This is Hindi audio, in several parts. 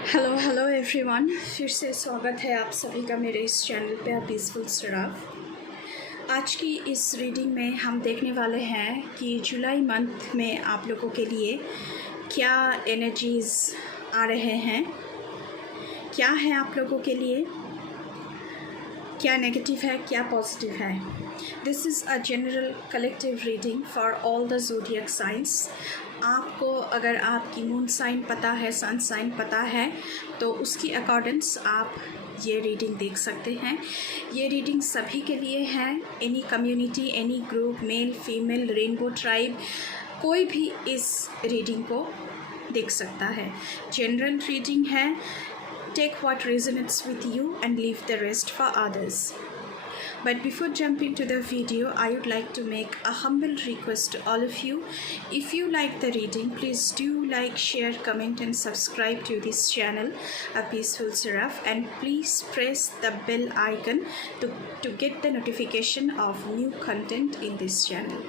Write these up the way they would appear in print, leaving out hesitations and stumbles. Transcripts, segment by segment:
हेलो एवरीवन, फिर से स्वागत है आप सभी का मेरे इस चैनल पे पीसफुल सराफ। आज की इस रीडिंग में हम देखने वाले हैं कि जुलाई मंथ में आप लोगों के लिए क्या एनर्जीज़ आ रहे हैं, क्या है आप लोगों के लिए, क्या नेगेटिव है, क्या पॉजिटिव है। This is a general collective reading for all the zodiac science. आपको अगर आपकी मून साइन पता है, सन साइन पता है, तो उसकी अकॉर्डिंग्स आप ये रीडिंग देख सकते हैं। ये रीडिंग सभी के लिए है, any community, any group, male female, rainbow tribe, कोई भी इस रीडिंग को देख सकता है। जनरल रीडिंग है। Take what resonates with you and leave the rest for others. But before jumping to the video, I would like to make a humble request to all of you. If you like the reading, please do like, share, comment and subscribe to this channel, A Peaceful Seraph, and please press the bell icon to get the notification of new content in this channel.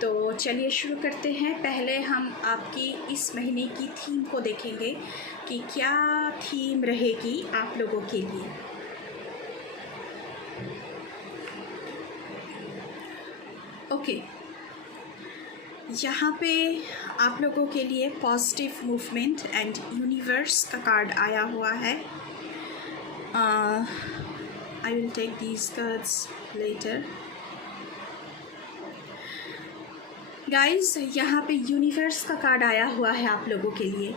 तो चलिए शुरू करते हैं। पहले हम आपकी इस महीने की थीम को देखेंगे कि क्या थीम रहेगी आप लोगों के लिए। ओके, यहाँ पे आप लोगों के लिए पॉजिटिव मूवमेंट एंड यूनिवर्स का कार्ड आया हुआ है। I will take these cards later. Guys, यहाँ पे यूनिवर्स का कार्ड आया हुआ है आप लोगों के लिए।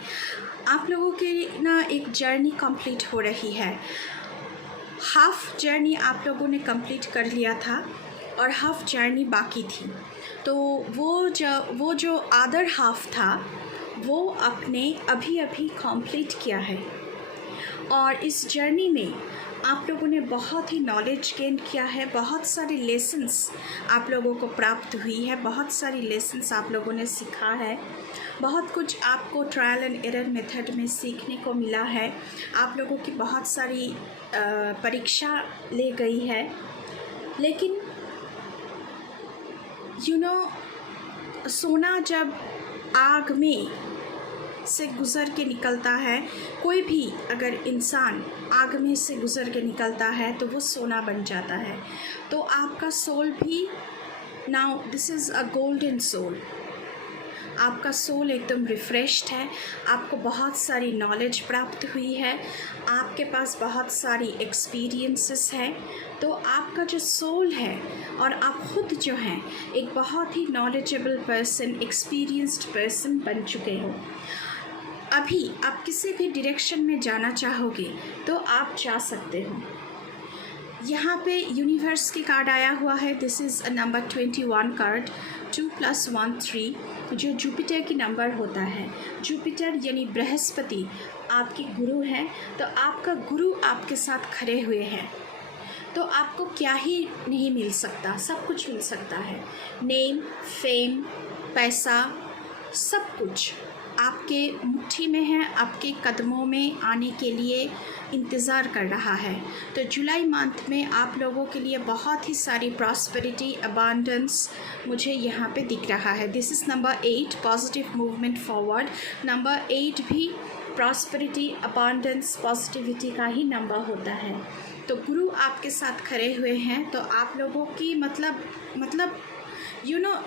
आप लोगों के ना एक जर्नी कंप्लीट हो रही है। हाफ जर्नी आप लोगों ने कंप्लीट कर लिया था और हाफ जर्नी बाकी थी। तो वो जो अदर हाफ था वो आपने अभी कंप्लीट किया है। और इस जर्नी में आप लोगों ने बहुत ही नॉलेज गेन किया है, बहुत सारी लेसन्स आप लोगों को प्राप्त हुई है, बहुत सारी लेसन्स आप लोगों ने सीखा है, बहुत कुछ आपको ट्रायल एंड एरर मेथड में सीखने को मिला है। आप लोगों की बहुत सारी परीक्षा ले गई है। लेकिन सोना जब आग में से गुज़र के निकलता है, कोई भी अगर इंसान आग में से गुज़र के निकलता है तो वो सोना बन जाता है। तो आपका सोल भी now this is a golden soul. आपका सोल एकदम रिफ़्रेश्ड है, आपको बहुत सारी नॉलेज प्राप्त हुई है, आपके पास बहुत सारी एक्सपीरियंसेस है। तो आपका जो सोल है और आप ख़ुद जो हैं एक बहुत ही नॉलेजेबल पर्सन, एक्सपीरियंस्ड पर्सन बन चुके हो। अभी आप किसी भी डायरेक्शन में जाना चाहोगे तो आप जा सकते हो। यहाँ पे यूनिवर्स के कार्ड आया हुआ है। This is a number 21 card, 2 + 1 3, जो जुपिटर की नंबर होता है। जुपिटर यानी बृहस्पति आपके गुरु हैं। तो आपका गुरु आपके साथ खड़े हुए हैं। तो आपको क्या ही नहीं मिल सकता, सब कुछ मिल सकता है। नेम, फेम, पैसा, सब कुछ आपके मुट्ठी में है, आपके कदमों में आने के लिए इंतज़ार कर रहा है। तो जुलाई मंथ में आप लोगों के लिए बहुत ही सारी प्रॉस्पेरिटी, अबांडेंस मुझे यहाँ पे दिख रहा है। This is number 8, positive movement forward. Number 8 भी प्रॉस्पेरिटी, अबांडेंस, पॉजिटिविटी का ही नंबर होता है। तो गुरु आपके साथ खड़े हुए हैं। तो आप लोगों की मतलब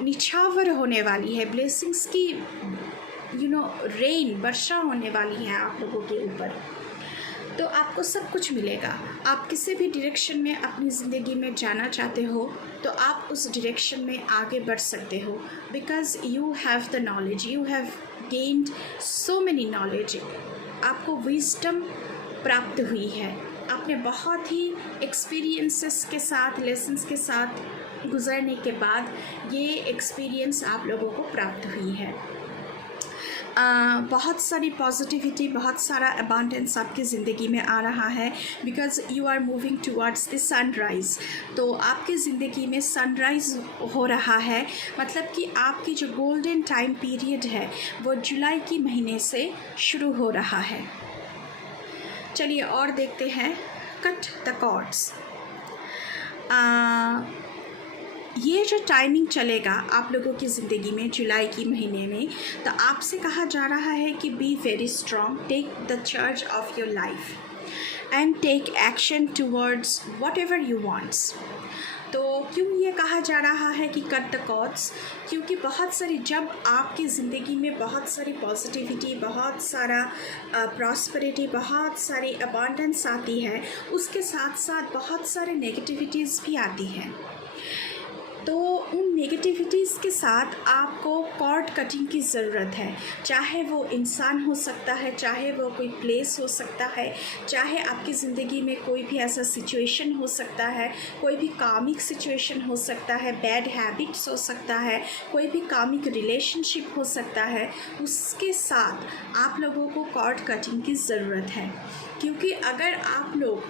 निछावर होने वाली है, ब्लेसिंग्स की रेन, वर्षा होने वाली है आप लोगों के ऊपर। तो आपको सब कुछ मिलेगा। आप किसी भी डायरेक्शन में अपनी ज़िंदगी में जाना चाहते हो तो आप उस डायरेक्शन में आगे बढ़ सकते हो, because you have the knowledge, you have gained so many knowledge. आपको विजडम प्राप्त हुई है। आपने बहुत ही एक्सपीरियंसेस के साथ, लेसन्स के साथ गुजरने के बाद ये एक्सपीरियंस आप लोगों को प्राप्त हुई है। बहुत सारी पॉजिटिविटी, बहुत सारा अबांडेंस आपकी ज़िंदगी में आ रहा है, because you are moving towards the sunrise. तो आपकी ज़िंदगी में सनराइज़ हो रहा है, मतलब कि आपकी जो गोल्डन टाइम पीरियड है वो जुलाई की महीने से शुरू हो रहा है। चलिए और देखते हैं। Cut the cords. ये जो टाइमिंग चलेगा आप लोगों की ज़िंदगी में जुलाई की महीने में, तो आपसे कहा जा रहा है कि be very strong, take the charge of your life and take action towards whatever you wants. तो क्यों ये कहा जा रहा है कि कट द कॉर्ड्स? क्योंकि बहुत सारी, जब आपकी ज़िंदगी में बहुत सारी पॉजिटिविटी, बहुत सारा प्रॉस्पेरिटी, बहुत सारी अबांडेंस आती है, उसके साथ साथ बहुत सारे नेगेटिविटीज़ भी आती हैं। तो उन नेगेटिविटीज़ के साथ आपको कॉर्ड कटिंग की ज़रूरत है। चाहे वो इंसान हो सकता है, चाहे वो कोई प्लेस हो सकता है, चाहे आपकी ज़िंदगी में कोई भी ऐसा सिचुएशन हो सकता है, कोई भी कामिक सिचुएशन हो सकता है, बैड हैबिट्स हो सकता है, कोई भी कामिक रिलेशनशिप हो सकता है, उसके साथ आप लोगों को कॉर्ड कटिंग की ज़रूरत है। क्योंकि अगर आप लोग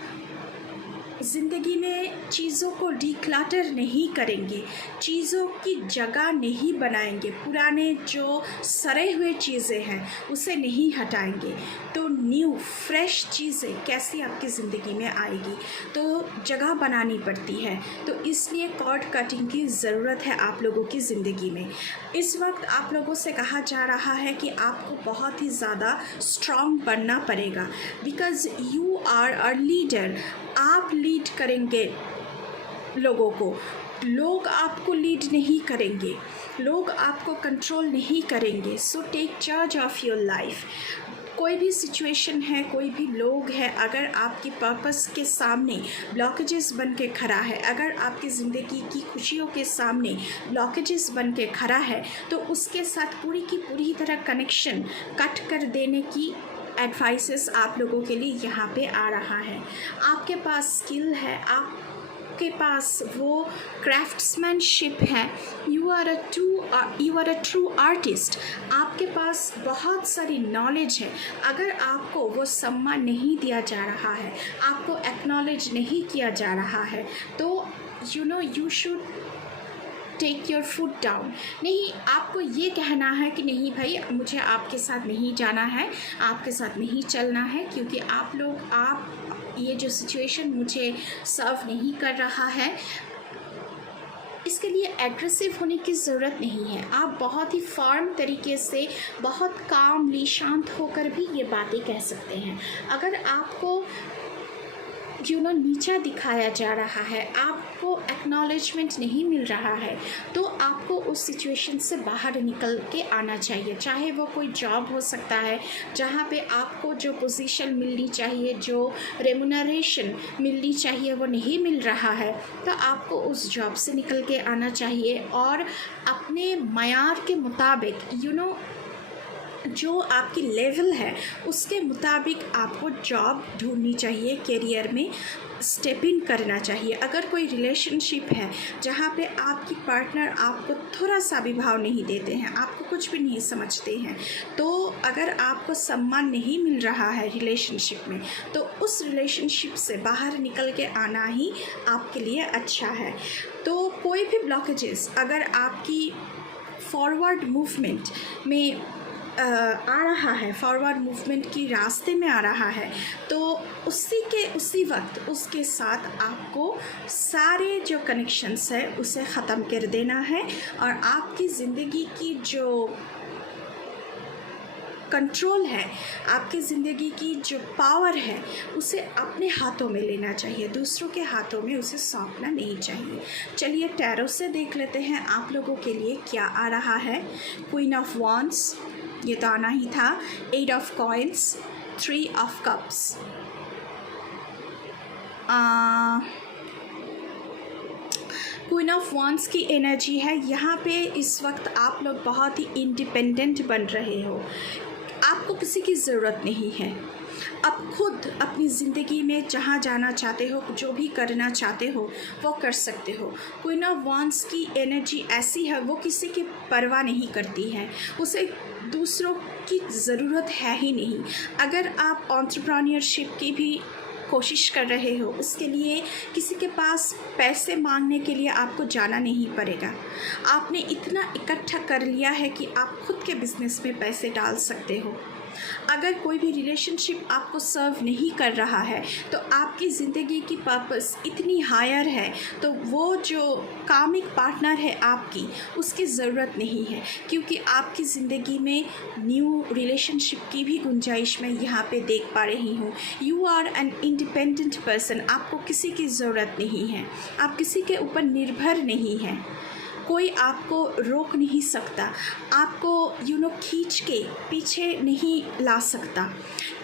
ज़िंदगी में चीज़ों को डिक्लटर नहीं करेंगे, चीज़ों की जगह नहीं बनाएंगे, पुराने जो सड़े हुए चीज़ें हैं उसे नहीं हटाएंगे, तो न्यू फ्रेश चीज़ें कैसी आपकी ज़िंदगी में आएगी? तो जगह बनानी पड़ती है। तो इसलिए कॉर्ड कटिंग की ज़रूरत है आप लोगों की ज़िंदगी में। इस वक्त आप लोगों से कहा जा रहा है कि आपको बहुत ही ज़्यादा स्ट्रॉन्ग बनना पड़ेगा, because you are a leader. आप लीड करेंगे लोगों को, लोग आपको लीड नहीं करेंगे, लोग आपको कंट्रोल नहीं करेंगे। So take charge of your life. कोई भी सिचुएशन है, कोई भी लोग है, अगर आपकी पर्पस के सामने ब्लॉकेजेस बन के खड़ा है, अगर आपकी ज़िंदगी की खुशियों के सामने ब्लॉकेजेस बन के खड़ा है, तो उसके साथ पूरी की पूरी तरह कनेक्शन कट कर देने की एडवाइसेस आप लोगों के लिए यहाँ पे आ रहा है। आपके पास स्किल है, आपके पास वो क्राफ्ट्समैनशिप है, you are a true artist. आपके पास बहुत सारी नॉलेज है। अगर आपको वो सम्मान नहीं दिया जा रहा है, आपको एक्नॉलेज नहीं किया जा रहा है, तो you should take your foot down. नहीं, आपको ये कहना है कि नहीं भाई, मुझे आपके साथ नहीं जाना है, आपके साथ नहीं चलना है, क्योंकि आप ये जो सिचुएशन मुझे सर्व नहीं कर रहा है। इसके लिए एग्रेसिव होने की ज़रूरत नहीं है। आप बहुत ही फर्म तरीके से, बहुत कामली, शांत होकर भी ये बातें कह सकते हैं। अगर आपको नीचा दिखाया जा रहा है, आपको एक्नॉलेजमेंट नहीं मिल रहा है, तो आपको उस सिचुएशन से बाहर निकल के आना चाहिए। चाहे वो कोई जॉब हो सकता है जहाँ पे आपको जो पोजीशन मिलनी चाहिए, जो रेमुनरेशन मिलनी चाहिए, वो नहीं मिल रहा है, तो आपको उस जॉब से निकल के आना चाहिए और अपने मयार के मुताबिक जो आपकी लेवल है उसके मुताबिक आपको जॉब ढूंढनी चाहिए, करियर में स्टेप इन करना चाहिए। अगर कोई रिलेशनशिप है जहाँ पे आपकी पार्टनर आपको थोड़ा सा भी भाव नहीं देते हैं, आपको कुछ भी नहीं समझते हैं, तो अगर आपको सम्मान नहीं मिल रहा है रिलेशनशिप में, तो उस रिलेशनशिप से बाहर निकल के आना ही आपके लिए अच्छा है। तो कोई भी ब्लॉकेजेस अगर आपकी फॉरवर्ड मूवमेंट में आ रहा है, फॉरवर्ड मूवमेंट की रास्ते में आ रहा है, तो उसी वक्त उसके साथ आपको सारे जो कनेक्शंस है उसे ख़त्म कर देना है और आपकी ज़िंदगी की जो कंट्रोल है, आपकी ज़िंदगी की जो पावर है, उसे अपने हाथों में लेना चाहिए, दूसरों के हाथों में उसे सौंपना नहीं चाहिए। चलिए टैरो से देख लेते हैं आप लोगों के लिए क्या आ रहा है। क्वीन ऑफ वॉन्ड्स, ये तो आना ही था। 8 of coins, 3 of cups. Queen of wands की एनर्जी है यहाँ पे। इस वक्त आप लोग बहुत ही इंडिपेंडेंट बन रहे हो, आपको किसी की ज़रूरत नहीं है। अब खुद अपनी ज़िंदगी में जहाँ जाना चाहते हो, जो भी करना चाहते हो वो कर सकते हो। क्वीन ऑफ वॉन्ड्स की एनर्जी ऐसी है, वो किसी की परवाह नहीं करती है, उसे दूसरों की ज़रूरत है ही नहीं। अगर आप एंटरप्रेन्योरशिप की भी कोशिश कर रहे हो, उसके लिए किसी के पास पैसे मांगने के लिए आपको जाना नहीं पड़ेगा। आपने इतना इकट्ठा कर लिया है कि आप खुद के बिज़नेस में पैसे डाल सकते हो। अगर कोई भी रिलेशनशिप आपको सर्व नहीं कर रहा है तो आपकी ज़िंदगी की पर्पस इतनी हायर है, तो वो जो कामिक पार्टनर है आपकी, उसकी ज़रूरत नहीं है, क्योंकि आपकी ज़िंदगी में न्यू रिलेशनशिप की भी गुंजाइश मैं यहाँ पे देख पा रही हूँ। You are an independent person, आपको किसी की ज़रूरत नहीं है, आप किसी के ऊपर निर्भर नहीं हैं, कोई आपको रोक नहीं सकता, आपको खींच के पीछे नहीं ला सकता।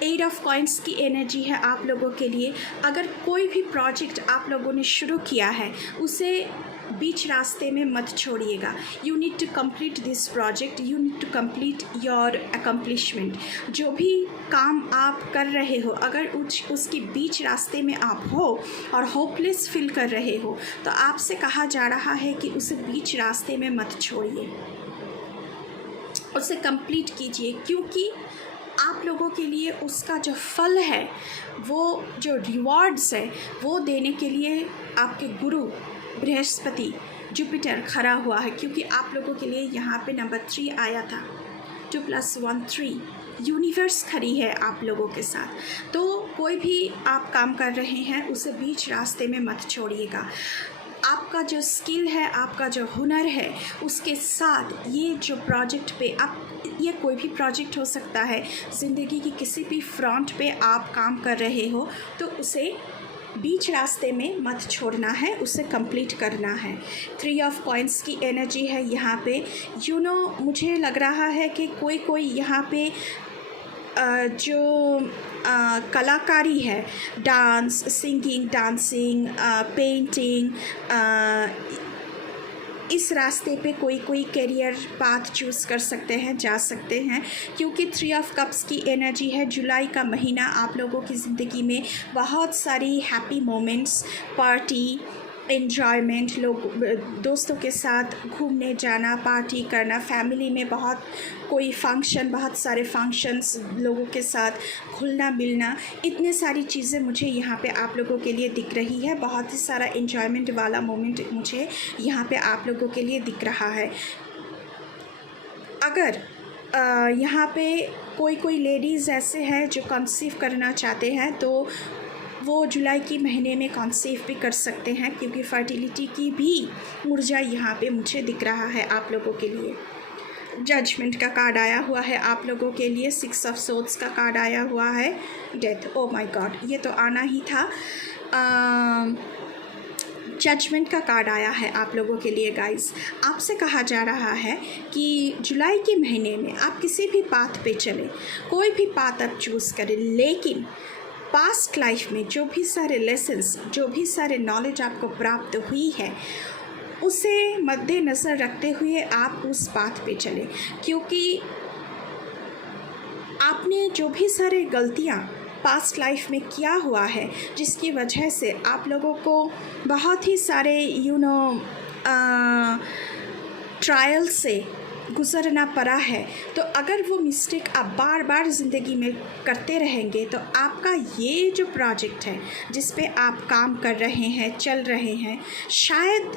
8 ऑफ कॉइंस की एनर्जी है आप लोगों के लिए। अगर कोई भी प्रोजेक्ट आप लोगों ने शुरू किया है उसे बीच रास्ते में मत छोड़िएगा। You need to complete this project, you need to complete your accomplishment. जो भी काम आप कर रहे हो, अगर उसकी बीच रास्ते में आप हो और होपलेस फील कर रहे हो, तो आपसे कहा जा रहा है कि उसे बीच रास्ते में मत छोड़िए, उसे कंप्लीट कीजिए, क्योंकि आप लोगों के लिए उसका जो फल है, वो जो रिवॉर्ड्स है, वो देने के लिए आपके गुरु बृहस्पति जुपिटर खड़ा हुआ है। क्योंकि आप लोगों के लिए यहाँ पे नंबर 3 आया था, 2 + 1 3, यूनिवर्स खड़ी है आप लोगों के साथ। तो कोई भी आप काम कर रहे हैं उसे बीच रास्ते में मत छोड़िएगा। आपका जो स्किल है, आपका जो हुनर है, उसके साथ ये जो प्रोजेक्ट पे आप, ये कोई भी प्रोजेक्ट हो सकता है, ज़िंदगी की किसी भी फ्रंट पे आप काम कर रहे हो, तो उसे बीच रास्ते में मत छोड़ना है, उसे कंप्लीट करना है। 3 ऑफ कॉइंस की एनर्जी है यहाँ पे। मुझे लग रहा है कि कोई यहाँ पे जो कलाकारी है, डांस, सिंगिंग, डांसिंग, पेंटिंग, इस रास्ते पे कोई करियर पाथ चूज़ कर सकते हैं, जा सकते हैं, क्योंकि 3 ऑफ कप्स की एनर्जी है। जुलाई का महीना आप लोगों की ज़िंदगी में बहुत सारी हैप्पी मोमेंट्स, पार्टी, एन्जॉयमेंट, लोग दोस्तों के साथ घूमने जाना, पार्टी करना, फैमिली में कोई बहुत सारे फंक्शंस, लोगों के साथ घुलना मिलना, इतने सारी चीज़ें मुझे यहाँ पे आप लोगों के लिए दिख रही है। बहुत ही सारा एन्जॉयमेंट वाला मोमेंट मुझे यहाँ पे आप लोगों के लिए दिख रहा है। अगर यहाँ पे कोई लेडीज़ ऐसे हैं जो कंसीव करना चाहते हैं, तो वो जुलाई के महीने में कंसीव भी कर सकते हैं, क्योंकि फर्टिलिटी की भी ऊर्जा यहाँ पे मुझे दिख रहा है आप लोगों के लिए। जजमेंट का कार्ड आया हुआ है आप लोगों के लिए। 6 ऑफ सोर्ड्स का कार्ड आया हुआ है। डेथ, ओ माय गॉड, ये तो आना ही था। जजमेंट का कार्ड आया है आप लोगों के लिए गाइस। आपसे कहा जा रहा है कि जुलाई के महीने में आप किसी भी पाथ पे चलें, कोई भी पाथ आप चूज़ करें, लेकिन पास्ट लाइफ में जो भी सारे लेसन्स, जो भी सारे नॉलेज आपको प्राप्त हुई है, उसे मद्देनज़र रखते हुए आप उस पाथ पे चलें, क्योंकि आपने जो भी सारे गलतियाँ पास्ट लाइफ में किया हुआ है, जिसकी वजह से आप लोगों को बहुत ही सारे ट्रायल से गुज़रना पड़ा है, तो अगर वो मिस्टेक आप बार बार ज़िंदगी में करते रहेंगे, तो आपका ये जो प्रोजेक्ट है जिस पे आप काम कर रहे हैं, चल रहे हैं, शायद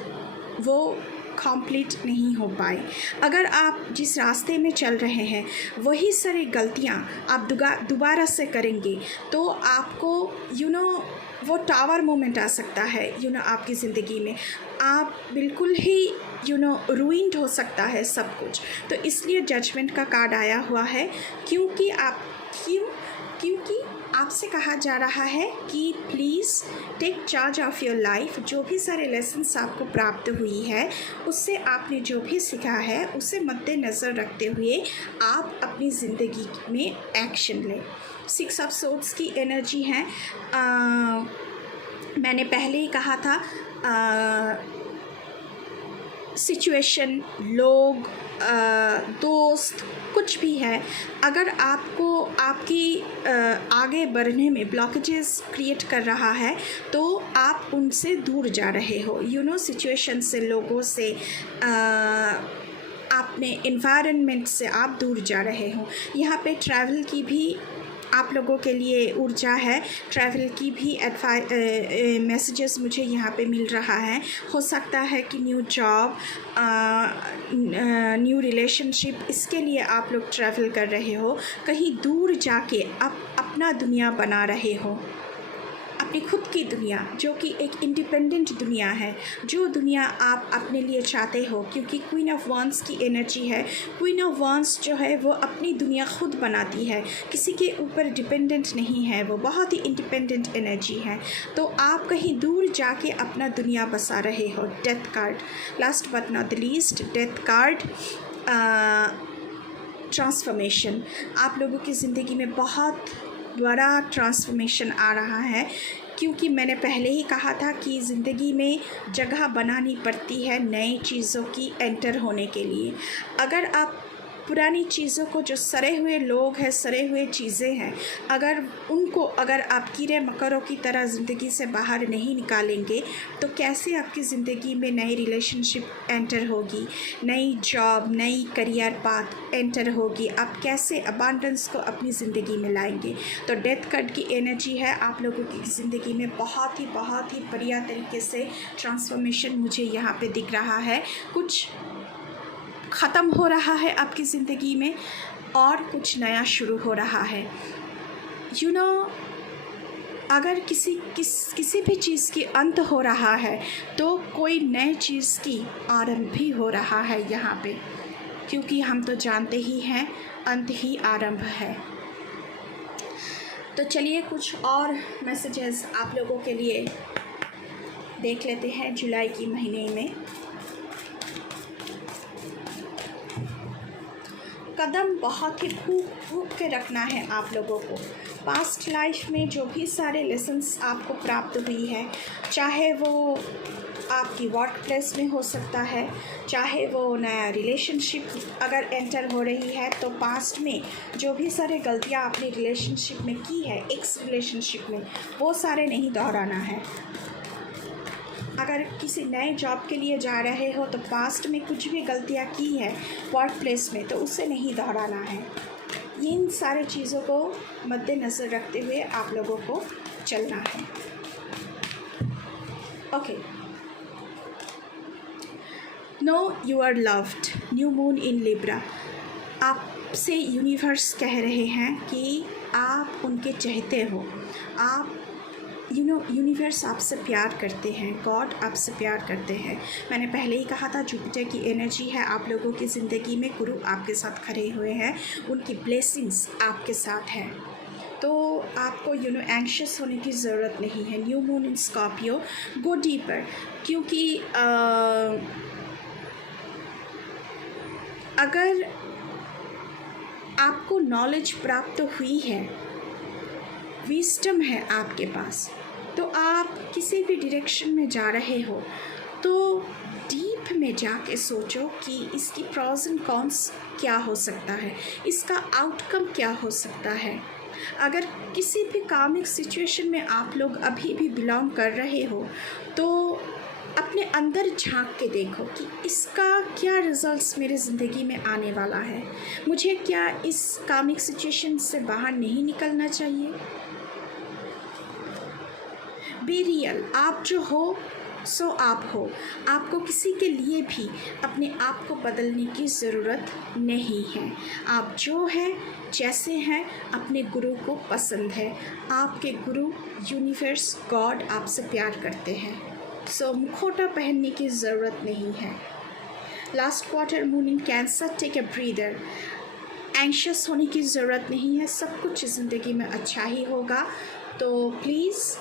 वो कंप्लीट नहीं हो पाए। अगर आप जिस रास्ते में चल रहे हैं वही सारी गलतियाँ आप दोबारा से करेंगे, तो आपको वो टावर मोमेंट आ सकता है आपकी ज़िंदगी में। आप बिल्कुल ही रूइंड हो सकता है सब कुछ। तो इसलिए जजमेंट का कार्ड आया हुआ है, क्योंकि आपसे कहा जा रहा है कि please take charge of your life. जो भी सारे लेसन्स आपको प्राप्त हुई है, उससे आपने जो भी सीखा है, उसे मद्देनज़र रखते हुए आप अपनी ज़िंदगी में एक्शन लें। 6 ऑफ सोर्ड्स की एनर्जी है। मैंने पहले ही कहा था, सिचुएशन, लोग, दोस्त, कुछ भी है, अगर आपको आपकी आगे बढ़ने में ब्लॉकेजेस क्रिएट कर रहा है, तो आप उनसे दूर जा रहे हो। सिचुएशन से, लोगों से, अपने एनवायरनमेंट से आप दूर जा रहे हो। यहाँ पे ट्रैवल की भी आप लोगों के लिए ऊर्जा है। ट्रैवल की भी मैसेजेस मुझे यहाँ पे मिल रहा है। हो सकता है कि न्यू जॉब, न्यू रिलेशनशिप, इसके लिए आप लोग ट्रैवल कर रहे हो। कहीं दूर जाके अपना दुनिया बना रहे हो, अपनी खुद की दुनिया, जो कि एक इंडिपेंडेंट दुनिया है, जो दुनिया आप अपने लिए चाहते हो। क्योंकि क्वीन ऑफ वांड्स की एनर्जी है। क्वीन ऑफ वांड्स जो है वो अपनी दुनिया खुद बनाती है, किसी के ऊपर डिपेंडेंट नहीं है, वो बहुत ही इंडिपेंडेंट एनर्जी है। तो आप कहीं दूर जाके अपना दुनिया बसा रहे हो। Death card, last but not the least, death card, transformation. आप लोगों की ज़िंदगी में बहुत बड़ा ट्रांसफॉर्मेशन आ रहा है। क्योंकि मैंने पहले ही कहा था कि ज़िंदगी में जगह बनानी पड़ती है नई चीज़ों की एंटर होने के लिए। अगर आप पुरानी चीज़ों को, जो सड़े हुए लोग हैं, सड़े हुए चीज़ें हैं, अगर आप कीड़े मकोड़ों की तरह ज़िंदगी से बाहर नहीं निकालेंगे तो कैसे आपकी ज़िंदगी में नई रिलेशनशिप एंटर होगी, नई जॉब, नई करियर पाथ एंटर होगी। आप कैसे अबांडेंस को अपनी ज़िंदगी में लाएंगे। तो डेथ कार्ड की एनर्जी है। आप लोगों की ज़िंदगी में बहुत ही बढ़िया तरीके से ट्रांसफॉर्मेशन मुझे यहाँ पे दिख रहा है। कुछ ख़त्म हो रहा है आपकी ज़िंदगी में और कुछ नया शुरू हो रहा है। अगर किसी भी चीज़ की अंत हो रहा है तो कोई नई चीज़ की आरंभ भी हो रहा है यहाँ पे। क्योंकि हम तो जानते ही हैं अंत ही आरंभ है। तो चलिए कुछ और मैसेजेस आप लोगों के लिए देख लेते हैं जुलाई की महीने में। कदम बहुत ही फूंक के रखना है आप लोगों को। पास्ट लाइफ में जो भी सारे लेसन्स आपको प्राप्त हुई है, चाहे वो आपकी वर्क प्लेस में हो सकता है, चाहे वो नया रिलेशनशिप अगर एंटर हो रही है, तो पास्ट में जो भी सारे गलतियां आपने रिलेशनशिप में की है, एक्स रिलेशनशिप में, वो सारे नहीं दोहराना है। अगर किसी नए जॉब के लिए जा रहे हो तो पास्ट में कुछ भी गलतियां की है वर्क प्लेस में, तो उसे नहीं दोहराना है। इन सारे चीज़ों को मद्देनज़र रखते हुए आप लोगों को चलना है। Okay, no you are loved, new moon in Libra. आपसे यूनिवर्स कह रहे हैं कि आप उनके चाहते हो। आप यूनिवर्स आपसे प्यार करते हैं, गॉड आपसे प्यार करते हैं। मैंने पहले ही कहा था जुपिटर की एनर्जी है आप लोगों की ज़िंदगी में। गुरु आपके साथ खड़े हुए हैं, उनकी ब्लेसिंग्स आपके साथ है। तो आपको एंग्शियस होने की ज़रूरत नहीं है। न्यू मून इन स्कॉर्पियो, गो डीपर। क्योंकि अगर आपको नॉलेज प्राप्त हुई है, विजडम है आपके पास, तो आप किसी भी डायरेक्शन में जा रहे हो तो डीप में जाके सोचो कि इसकी प्रॉज एंड कॉन्स क्या हो सकता है, इसका आउटकम क्या हो सकता है। अगर किसी भी कामिक सिचुएशन में आप लोग अभी भी बिलोंग कर रहे हो तो अपने अंदर झांक के देखो कि इसका क्या रिजल्ट्स मेरे ज़िंदगी में आने वाला है। मुझे क्या इस कामिक सिचुएशन से बाहर नहीं निकलना चाहिए। बी रियल, आप जो हो सो आप हो। आपको किसी के लिए भी अपने आप को बदलने की ज़रूरत नहीं है। आप जो हैं, जैसे हैं, अपने गुरु को पसंद है। आपके गुरु यूनिवर्स, गॉड आपसे प्यार करते हैं। सो मुखौटा पहनने की ज़रूरत नहीं है। Last quarter moon in Cancer, take a breather. Anxious होने की ज़रूरत नहीं है, सब कुछ ज़िंदगी में अच्छा ही होगा। तो प्लीज़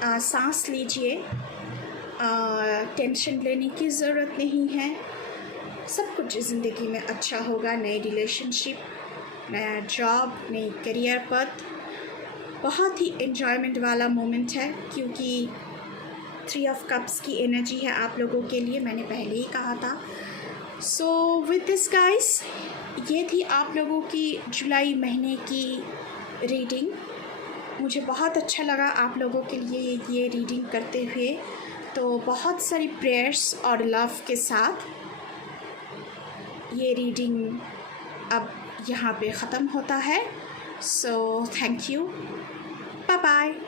सांस लीजिए, टेंशन लेने की ज़रूरत नहीं है। सब कुछ ज़िंदगी में अच्छा होगा। नई रिलेशनशिप, नया जॉब, नई करियर पथ, बहुत ही एन्जॉयमेंट वाला मोमेंट है। क्योंकि 3 ऑफ कप्स की एनर्जी है आप लोगों के लिए, मैंने पहले ही कहा था। सो विद दिस गाइस, ये थी आप लोगों की जुलाई महीने की रीडिंग। मुझे बहुत अच्छा लगा आप लोगों के लिए ये रीडिंग करते हुए। तो बहुत सारी प्रेयर्स और लव के साथ ये रीडिंग अब यहाँ पे ख़त्म होता है। So thank you. Bye bye.